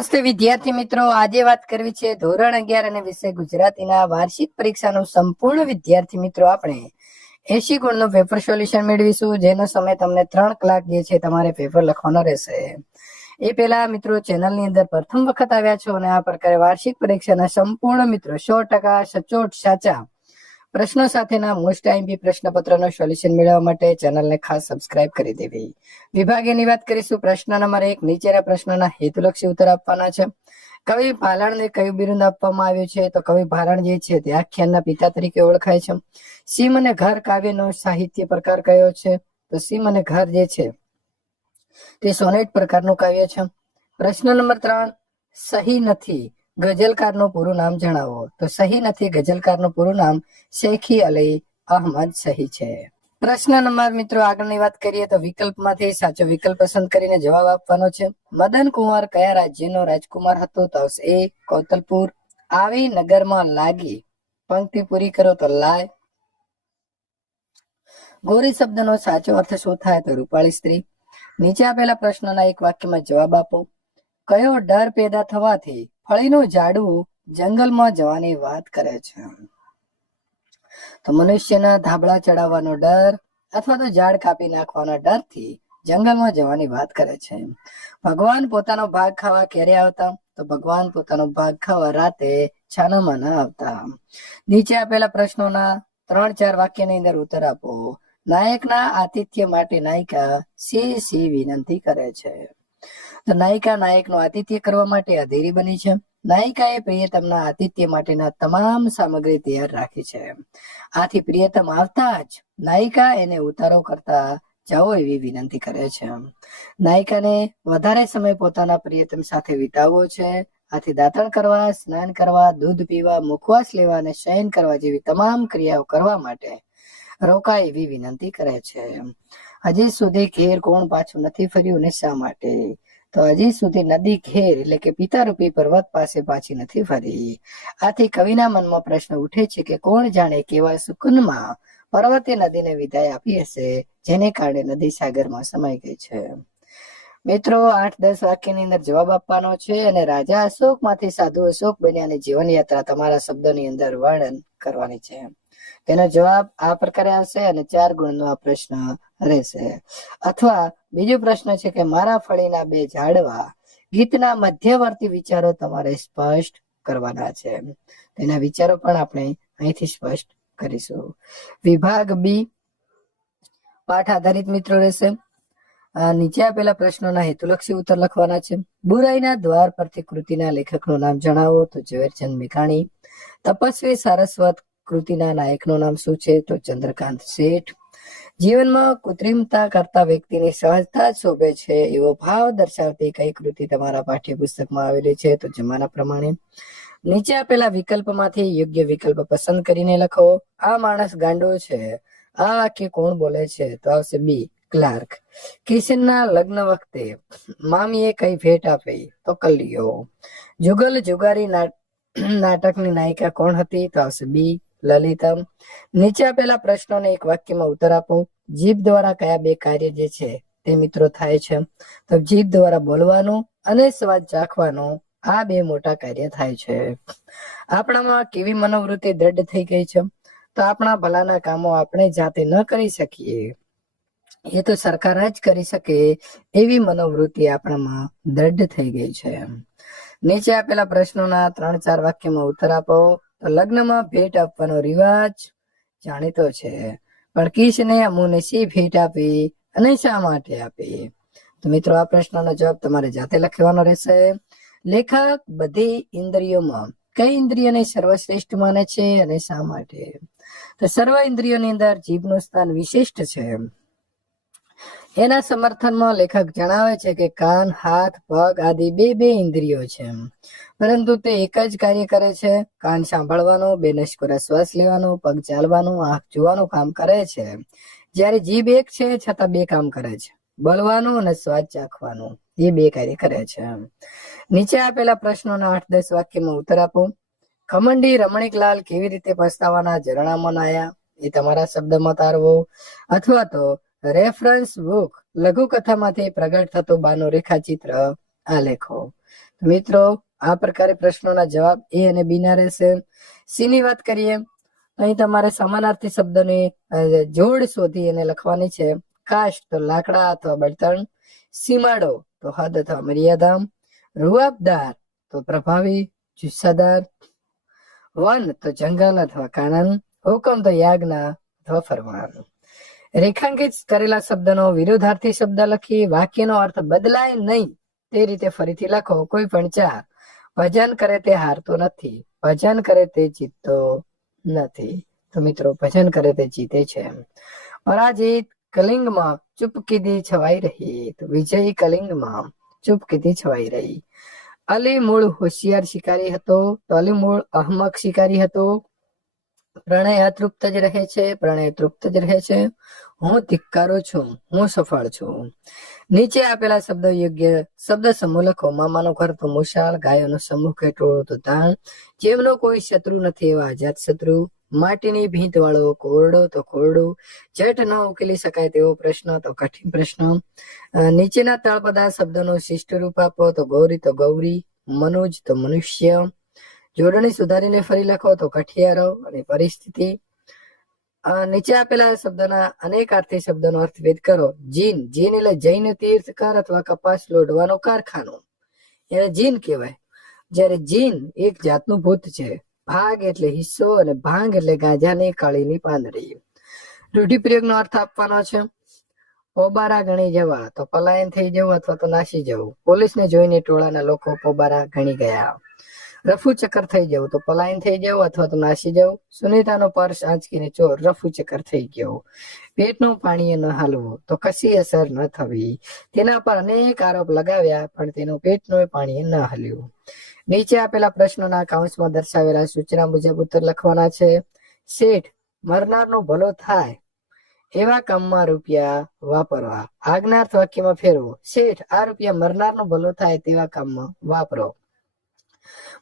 નમસ્તે વિદ્યાર્થી મિત્રો આજે વાત કરવી છે ધોરણ અગિયાર અને વિષય ગુજરાતીના વાર્ષિક પરીક્ષાનું સંપૂર્ણ વિદ્યાર્થી મિત્રો આપણે એસી ગુણનું પેપર સોલ્યુશન મેળવીશું જેનો સમય તમને ત્રણ કલાક જે છે તમારે પેપર લખવાનો રહેશે એ પેલા મિત્રો ચેનલ ની અંદર પ્રથમ વખત આવ્યા છો અને આ પ્રકારે વાર્ષિક પરીક્ષાના સંપૂર્ણ મિત્રો સો ટકા સચોટ સાચા પ્રશ્ન સાથેના મોસ્ટ આઈએમપી પ્રશ્નપત્રનો સોલ્યુશન મેળવવા માટે ચેનલને ખાસ સબસ્ક્રાઇબ કરી દેવી વિભાગેની વાત કરીશું પ્રશ્ન નંબર એક નીચેના પ્રશ્નના હેતુલક્ષી ઉત્તર આપવાના છે કવિ ભાલણને કયું બિરુદ આપવામાં આવ્યું છે તો કવિ ભાલણ જે છે તે આખ્યાનના પિતા તરીકે ઓળખાય છે સીમ અને ઘર કાવ્યનો સાહિત્ય પ્રકાર કયો છે તો સીમ અને ઘર જે છે તે સોનેટ પ્રકારનું કાવ્ય છે પ્રશ્ન નંબર ત્રણ સહી નથી ગઝલકારનું પૂરું નામ જણાવો તો સહી નથી ગઝલકારનું પૂરું નામ શેખી અલી અહમદ સહી છે પ્રશ્ન નંબર મિત્રો આગળની વાત કરીએ તો વિકલ્પમાંથી સાચો વિકલ્પ પસંદ કરીને જવાબ આપવાનો છે મદન કુંવર કયા રાજ્યનો રાજકુમાર હતો તો એ કોતલપુર આવી નગરમાં લાગી પંક્તિ પૂરી કરો તો લાય ગોરી શબ્દનો સાચો અર્થ શું થાય તો રૂપાળી સ્ત્રી નીચે આપેલા પ્રશ્નના એક વાક્યમાં જવાબ આપો કયો ડર પેદા થવાથી હળીનું ઝાડુ જંગલમાં જવાની વાત કરે છે તો મનુષ્યના ધાબળા ચડાવવાનો ડર અથવા તો ઝાડ કાપી નાખવાના ડરથી જંગલમાં જવાની વાત કરે છે ભગવાન પોતાનો ભાગ ખાવા ક્યારે આવતા તો ભગવાન પોતાનો ભાગ ખાવા રાતે છાનામાં ના આવતા નીચે આપેલા પ્રશ્નોના ત્રણ ચાર વાક્યની અંદર ઉત્તર આપો નાયકના આતિથ્ય માટે નાયિકા સી સી વિનંતી કરે છે તો નાયિકા નાયકનું આતિથ્ય કરવા માટે અધીરી બની છે નાયિકાએ પ્રિયતમના આતિથ્ય માટેના તમામ સામગ્રી તૈયાર રાખી છે આથી પ્રિયતમ આવતા જ નાયિકા એને ઉતારો કરતા જાઓ એવી વિનંતી કરે છે નાયિકાને વધારે સમય પોતાના પ્રિયતમ સાથે વિતાવવો છે આથી દાંતણ કરવા સ્નાન કરવા દૂધ પીવા મુખવાસ લેવા અને શયન કરવા જેવી તમામ ક્રિયાઓ કરવા માટે રોકાય એવી વિનંતી કરે છે હજી સુધી ઘેર કોણ પાછું નથી ફર્યું ને શા માટે તો હજી સુધી નદી ઘેર એટલે કે પિતારૂપી પર્વત પાસે પાછી નથી ફરી આથી કવિના મનમાં પ્રશ્ન ઉઠે છે કે કોણ જાણે કેવા સુકુનમાં પર્વતે નદીને વિદાય આપી હશે જેને કારણે નદી સાગરમાં સમાઈ ગઈ છે મિત્રો આઠ દસ વાક્યની અંદર જવાબ આપવાનો છે અને રાજા અશોક માંથી સાધુ અશોક બન્યાની જીવન યાત્રા તમારા શબ્દોની અંદર વર્ણન કરવાની છે તેનો જવાબ આ પ્રકારે આવશે અને ચાર ગુણનો આ પ્રશ્ન રહેશે અથવા બીજો પ્રશ્ન છે કે મારા ફળીના બે ઝાડવા ગીતના મધ્યવર્તી વિચારો તમારે સ્પષ્ટ કરવાના છે તેના વિચારો પણ આપણે અહીંથી સ્પષ્ટ કરીશું વિભાગ બી પાઠ આધારિત મિત્રો રહેશે નીચે આપેલા પ્રશ્નોના હેતુલક્ષી ઉત્તર લખવાના છે બુરાઈના દ્વાર પરથી કૃતિના લેખકનું નામ જણાવો તો ઝવેરચંદ મેઘાણી તપસ્વી સારસ્વત કૃતિના નાયકનું નામ શું છે તો ચંદ્રકાંત શેઠ જીવનમાં કૃત્રિમતા કરતા વ્યક્તિની સહજતા જ શોભે છે એવો ભાવ દર્શાવતી કઈ કૃતિ તમારા પાઠ્યપુસ્તકમાં આવેલી છે તો જમાના પ્રમાણે નીચે આપેલા વિકલ્પમાંથી યોગ્ય વિકલ્પ પસંદ કરીને લખો આ માણસ ગાંડો છે આ વાક્ય કોણ બોલે છે તો આવશે બી ક્લાર્ક કિશનના લગ્ન વખતે મામીએ કઈ ભેટ આપી તો કલિયો જુગલ જુગારી નાટકની નાયિકા કોણ હતી તો આવશે બી લલિતમ નીચે આપેલા પ્રશ્નોને એક વાક્યમાં ઉત્તર આપો જીભ દ્વારા કયા બે કાર્ય જે છે તે મિત્રો થાય છે તો જીભ દ્વારા બોલવાનું અને સ્વાદ ચાખવાનું આ બે મોટા કાર્ય થાય છે આપણામાં કેવી મનોવૃત્તિ દ્રઢ થઈ ગઈ છે તો આપણા ભલાના કામો આપણે જાતે ન કરી શકીએ એ તો સરકાર જ કરી શકે એવી મનોવૃત્તિ આપણામાં દ્રઢ થઈ ગઈ છે નીચે આપેલા પ્રશ્નોના ત્રણ ચાર વાક્યમાં ઉત્તર આપો તો લગ્નમાં ભેટ આપવાનો રિવાજ જાણીતો છે પણ કિશને અમુને શી ભેટ આપી અને શા માટે આપી તો મિત્રો આ પ્રશ્નનો જવાબ તમારે જાતે લખવાનો રહેશે લેખક બધી ઇન્દ્રિયોમાં કઈ ઇન્દ્રિયને સર્વશ્રેષ્ઠ માને છે અને શા માટે તો સર્વ ઇન્દ્રિયોની અંદર જીભનું સ્થાન વિશિષ્ટ છે એના સમર્થનમાં લેખક જણાવે છે કે કાન હાથ પગ આદિ બે બે ઇન્દ્રિયો છે પરંતુ તે એક જ કાર્ય કરે છે કાન સાંભળવાનો બે નશ્કોરે શ્વાસ લેવાનો પગ ચાલવાનો આંખ જોવાનું કામ કરે છે જ્યારે જીભ એક છે છતાં બે કામ કરે છે બોલવાનું અને સ્વાદ ચાખવાનું એ બે કાર્ય કરે છે નીચે આપેલા પ્રશ્નોના આઠ દસ વાક્યમાં ઉત્તર આપો ખમંડી રમણીકલાલ કેવી રીતે પસ્તાવાના ઝરણામાં આવ્યા એ તમારા શબ્દમાં તારવો અથવા તો રેફરન્સ બુક લઘુકથામાંથી પ્રગટ થતું બાનું રેખાચિત્ર આલેખો મિત્રો આ પ્રકારે પ્રશ્નોના જવાબ એ અને બી ના રહેશે સી વાત કરીએ અહીં તમારે સમાનાર્થી શબ્દની જોડ શોધી અને લખવાની છે કાસ્ટ તો લાકડા અથવા બળતણ સીમાડો તો હદ અથવા મર્યાદા રૂઆબદાર તો પ્રભાવી જુસ્સાદાર વન તો જંગલ અથવા કાનન હુકમ તો યાજ્ઞા અથવા ફરમાન રેખાંકિત કરેલા શબ્દનો વિરોધાર્થી શબ્દ લખી વાક્યનો અર્થ બદલાય નહીં તે રીતે ફરીથી લખો કોઈ પણ ચાર ભજન કરે તે હારતો નથી ભજન કરે તે જીતતો નથી તો મિત્રો ભજન કરે તે જીતે છે પરાજિત કલિંગમાં ચૂપકીદી છવાઈ રહી તો વિજય કલિંગમાં ચૂપકીદી છવાઈ રહી અલી મૂળ હોશિયાર શિકારી હતો તો અલી મૂળ અહમક શિકારી હતો પ્રણય અતૃપ્ત જ રહે છે પ્રણય તૃપ્ત જ રહે છે હું ધિક્કારો છું હું સફળ છું નીચે આપેલા શબ્દ યોગ્ય શબ્દ સમૂહ લખો મામાનો ઘર તો મુશાળ ગાયોનો સમૂહ કેટોળો તો તાણ જેમનો કોઈ શત્રુ નથી એવા આઝાદ શત્રુ માટીની ભીંત વાળો કોરડો તો કોરડો જટ ન ઉકેલી શકાય તેવો પ્રશ્ન તો કઠિન પ્રશ્ન નીચેના તળપદા શબ્દનો શિષ્ટ રૂપ આપો તો ગૌરી તો ગૌરી મનોજ તો મનુષ્ય જોડણી સુધારીને ફરી લખો તો કઠિયારો અને પરિસ્થિતિ નીચે આપેલા શબ્દના અનેક આર્થિક શબ્દનો અર્થભેદ કરો જીન જીન એટલે જૈન તીર્થકાર અથવા કપાસ લોઢવાનું કારખાનું એને જીન કહેવાય જ્યારે જીન એક જાતનું ભૂત છે ભાગ એટલે હિસ્સો અને ભાંગ એટલે ગાંજાની કાળીની પાંદડી રૂઢિપ્રયોગનો અર્થ આપવાનો છે પોબારા ગણી જવા તો પલાયન થઈ જવું અથવા તો નાસી જવું પોલીસને જોઈને ટોળાના લોકો પોબારા ગણી ગયા રફુ ચક્કર થઈ જવું તો પલાયન થઈ જવું અથવા તો નાસી જવું સુનિતાનો પર્સ આંચકીને ચોર રફુ ચક્કર થઈ ગયો પેટનું પાણીએ ન હાલવું તો કશી અસર ન થવી તેના પર અનેક આરોપ લગાવ્યા પણ તેનું પેટનું પાણીએ ન હલ્યું નીચે આપેલા પ્રશ્નોના કાઉન્સમાં દર્શાવેલા સૂચના મુજબ ઉત્તર લખવાના છે શેઠ મરનારનો ભલો થાય એવા કામમાં રૂપિયા વાપરવા આજ્ઞાર્થ વાક્યમાં ફેરવો શેઠ આ રૂપિયા મરનારનો ભલો થાય તેવા કામમાં વાપરો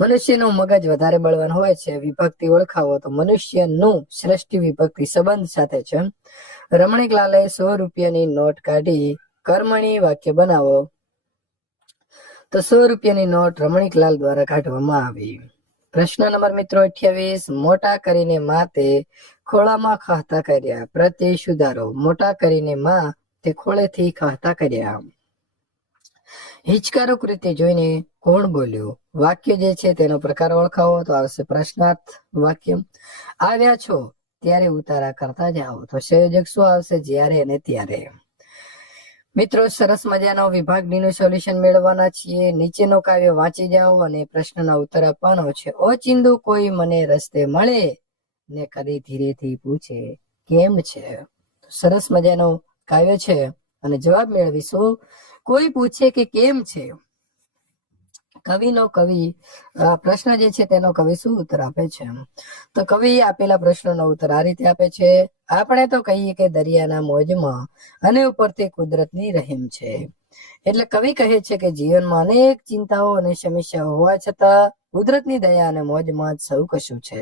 મનુષ્યનું મગજ વધારે બળવાન હોય છે વિભક્તિ ઓળખાવો તો મનુષ્યનું શ્રેષ્ઠ વિભક્તિ સંબંધ સાથે છે રમણીકલાલે સો રૂપિયાની નોટ કાઢી કર્મણી વાક્ય બનાવો તો સો રૂપિયાની નોટ રમણીકલાલ દ્વારા કાઢવામાં આવી પ્રશ્ન નંબર મિત્રો અઠ્યાવીસ મોટા કરીને માતે ખોળામાં ખાતા કર્યા પ્રત્યે સુધારો મોટા કરીને માં તે ખોળેથી ખાતા કર્યા હિચકારક રીતે જોઈને કોણ બોલ્યું વાક્ય જે છે તેનો પ્રકાર ઓળખાવો તો આવશે પ્રશ્નાર્થ વાક્ય આવ્યા છો ત્યારે ઉતારા કરતા જાઓ તો સંયોજક શું આવશે જ્યારે અને ત્યારે મિત્રો સરસ મજાનો વિભાગ ડી નું સોલ્યુશન મેળવવાના છીએ નીચેનો કાવ્ય વાંચી જાઓ અને પ્રશ્નના ઉત્તર આપવાનો છે ઓચિંદુ કોઈ મને રસ્તે મળે ને કરી ધીરેથી પૂછે કેમ છે સરસ મજાનો કાવ્ય છે અને જવાબ મેળવીશું કોઈ પૂછે કે કેમ છે કવિનો કવિ પ્રશ્ન જે છે તેનો કવિ શું ઉત્તર આપે છે તો કવિ આપેલા પ્રશ્નનો ઉત્તર આ રીતે આપે છે આપણે તો કહીએ કે દરિયાના મોજમાં અને ઉપરથી કુદરતની રહેમ છે એટલે કવિ કહે છે કે જીવનમાં અનેક ચિંતાઓ અને સમસ્યાઓ હોવા છતાં કુદરતની દયા અને મોજમાં જ સૌ કશું છે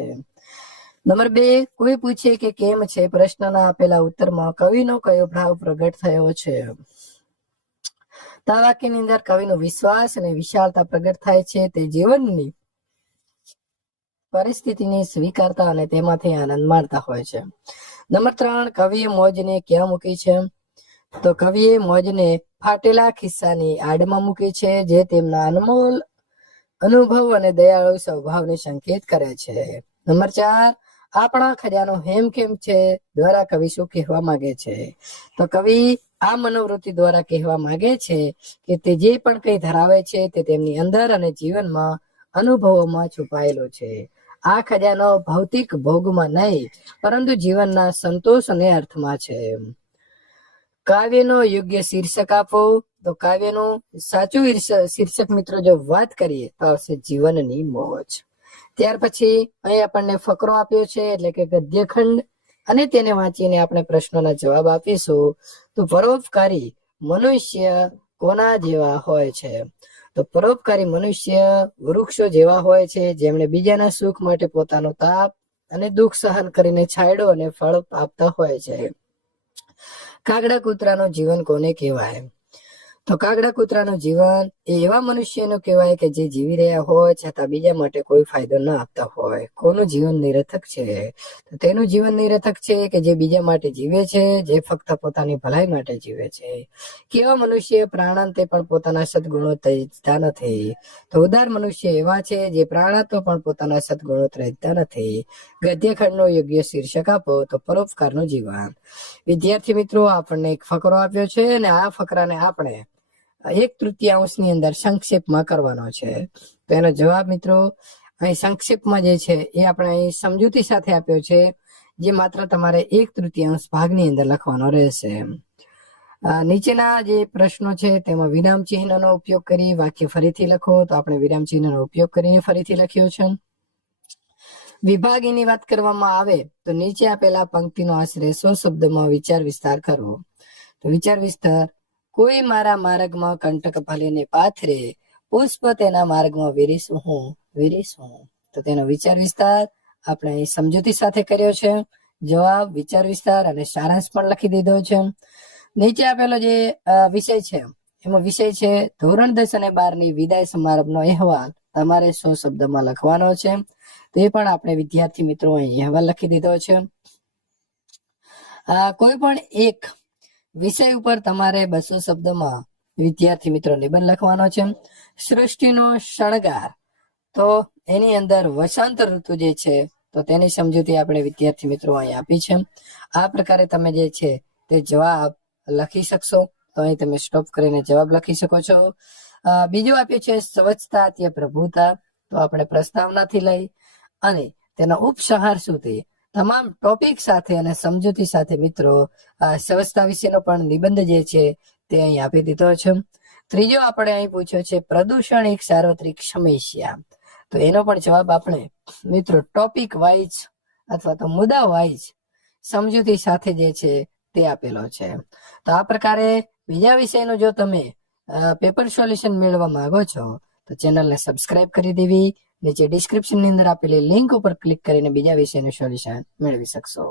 નંબર બે કોઈ પૂછે કે કેમ છે પ્રશ્નના આપેલા ઉત્તરમાં કવિનો કયો ભાવ પ્રગટ થયો છે આ વાક્યની અંદર કવિનો વિશ્વાસ અને વિશાળતા પ્રગટ થાય છે તે જીવનની પરિસ્થિતિને સ્વીકારતા અને તેમાંથી આનંદ માણતા હોય છે નંબર ત્રણ કવિએ મોજને ક્યાં મૂકી છે તો કવિએ મોજને ફાટેલા ખિસ્સાની આડમાં મૂકી છે જે તેમના અનમોલ અનુભવ અને દયાળુ સ્વભાવને સંકેત કરે છે નંબર ચાર આપણા ખજાનો હેમ કેમ છે દ્વારા કવિ શું કહેવા માંગે છે તો કવિ આ મનોવૃત્તિ દ્વારા કહેવા માંગે છે કે તે જે પણ કંઈ ધરાવે છે તે તેમની અંદર અને જીવનમાં અનુભવોમાં છુપાયેલો છે આ ખજાનો ભૌતિક ભોગમાં નહીં પરંતુ જીવનના સંતોષ અને અર્થમાં છે કાવ્યનો યોગ્ય શીર્ષક આપો તો કાવ્યનું સાચું શીર્ષક મિત્રો જો વાત કરીએ તો આવશે જીવનની મોજ ત્યાર પછી અહીં આપણને ફકરો આપ્યો છે એટલે કે ગદ્યખંડ અને તેને વાંચીને આપણે પ્રશ્નોના જવાબ આપીશું તો પરોપકારી મનુષ્ય કોના જેવા હોય છે તો પરોપકારી મનુષ્ય વૃક્ષો જેવા હોય છે જેમણે બીજાના સુખ માટે પોતાનો તાપ અને દુઃખ સહન કરીને છાંયડો અને ફળ આપતા હોય છે કાગડા કૂતરાનું જીવન કોને કહેવાય તો કાગડા કૂતરાનું જીવન એ એવા મનુષ્યનું કહેવાય કે જે જીવી રહ્યા હોય છતાં બીજા માટે કોઈ ફાયદો ન આપતા હોય કોનું જીવન નિરર્થક છે તો તેનું જીવન નિરર્થક છે કે જે બીજા માટે જીવે છે જે ફક્ત પોતાની ભલાઈ માટે જીવે છે કેવા મનુષ્ય પ્રાણાંતે પણ પોતાના સદગુણો ત્યજતા નથી તો ઉદાર મનુષ્ય એવા છે જે પ્રાણાંતો પણ પોતાના સદગુણો ત્યજતા નથી ગદ્યખંડનો યોગ્ય શીર્ષક આપો તો પરોપકારનું જીવન વિદ્યાર્થી મિત્રો આપણને એક ફકરો આપ્યો છે અને આ ફકરાને આપણે એક તૃતીયાંશની અંદર સંક્ષેપમાં કરવાનો છે તો એનો જવાબ મિત્રો અહીં સંક્ષેપમાં જે છે એ આપણે અહીં સમજૂતી સાથે આપ્યો છે જે માત્ર તમારે એક તૃતીયાંશ ભાગની અંદર લખવાનો રહેશે નીચેના જે પ્રશ્નો છે તેમાં વિરામ ચિહ્નનો ઉપયોગ કરી વાક્ય ફરીથી લખો તો આપણે વિરામ ચિહ્નનો ઉપયોગ કરીને ફરીથી લખ્યો છે વિભાગીની વાત કરવામાં આવે તો નીચે આપેલા પંક્તિનો આશરે સો શબ્દમાં વિચાર વિસ્તાર કરવો તો વિચાર વિસ્તાર કોઈ મારા માર્ગમાં કંટક ભલીને પાથરે પુષ્પ તેના માર્ગમાં વિરીશું હું વિરીશું તો તેનો વિચાર વિસ્તાર આપણે અહીં સમજૂતી સાથે કર્યો છે જવાબ વિચાર વિસ્તાર અને સારાંશ પણ લખી દીધો છે નીચે આપેલો જે વિષય છે એમાં વિષય છે ધોરણ દસ અને બાર ની વિદાય સમારંભનો અહેવાલ તમારે સો શબ્દમાં લખવાનો છે તે પણ આપણે વિદ્યાર્થી મિત્રો અહીં અહેવાલ લખી દીધો છે કોઈ પણ એક વિષય ઉપર તમારે બસો શબ્દમાં વિદ્યાર્થી મિત્રો નિબંધ લખવાનો છે સૃષ્ટિનો શણગાર તો એની અંદર વસંત ઋતુ જે છે તો તેની સમજૂતી આપણે વિદ્યાર્થી મિત્રો અહીં આપી છે આ પ્રકારે તમે જે છે તે જવાબ લખી શકશો તો અહીં તમે સ્ટોપ કરીને જવાબ લખી શકો છો બીજું આપ્યું છે સ્વચ્છતા તે પ્રભુતા તો આપણે પ્રસ્તાવનાથી લઈ અને તેનો ઉપસંહાર સુધી તમામ ટોપિક સાથે અને સમજૂતી સાથે મિત્રો આ સ્વચ્છતા વિશેનો પણ નિબંધ જે છે તે અહીં આપી દીધો છે ત્રીજો આપણે અહીં પૂછ્યો છે પ્રદૂષણ એક સાર્વત્રિક સમસ્યા તો એનો પણ જવાબ આપણે મિત્રો ટોપિક વાઇઝ અથવા તો મુદ્દા વાઇઝ સમજૂતી સાથે જે છે તે આપેલો છે તો આ પ્રકારે બીજા વિષયનું જો તમે પેપર સોલ્યુશન મેળવવા માંગો છો તો ચેનલને સબસ્ક્રાઇબ કરી દેવી નીચે ડિસ્ક્રિપ્શન ની અંદર આપેલી લિંક ઉપર ક્લિક કરીને બીજા વિષયનું સોલ્યુશન મેળવી શકશો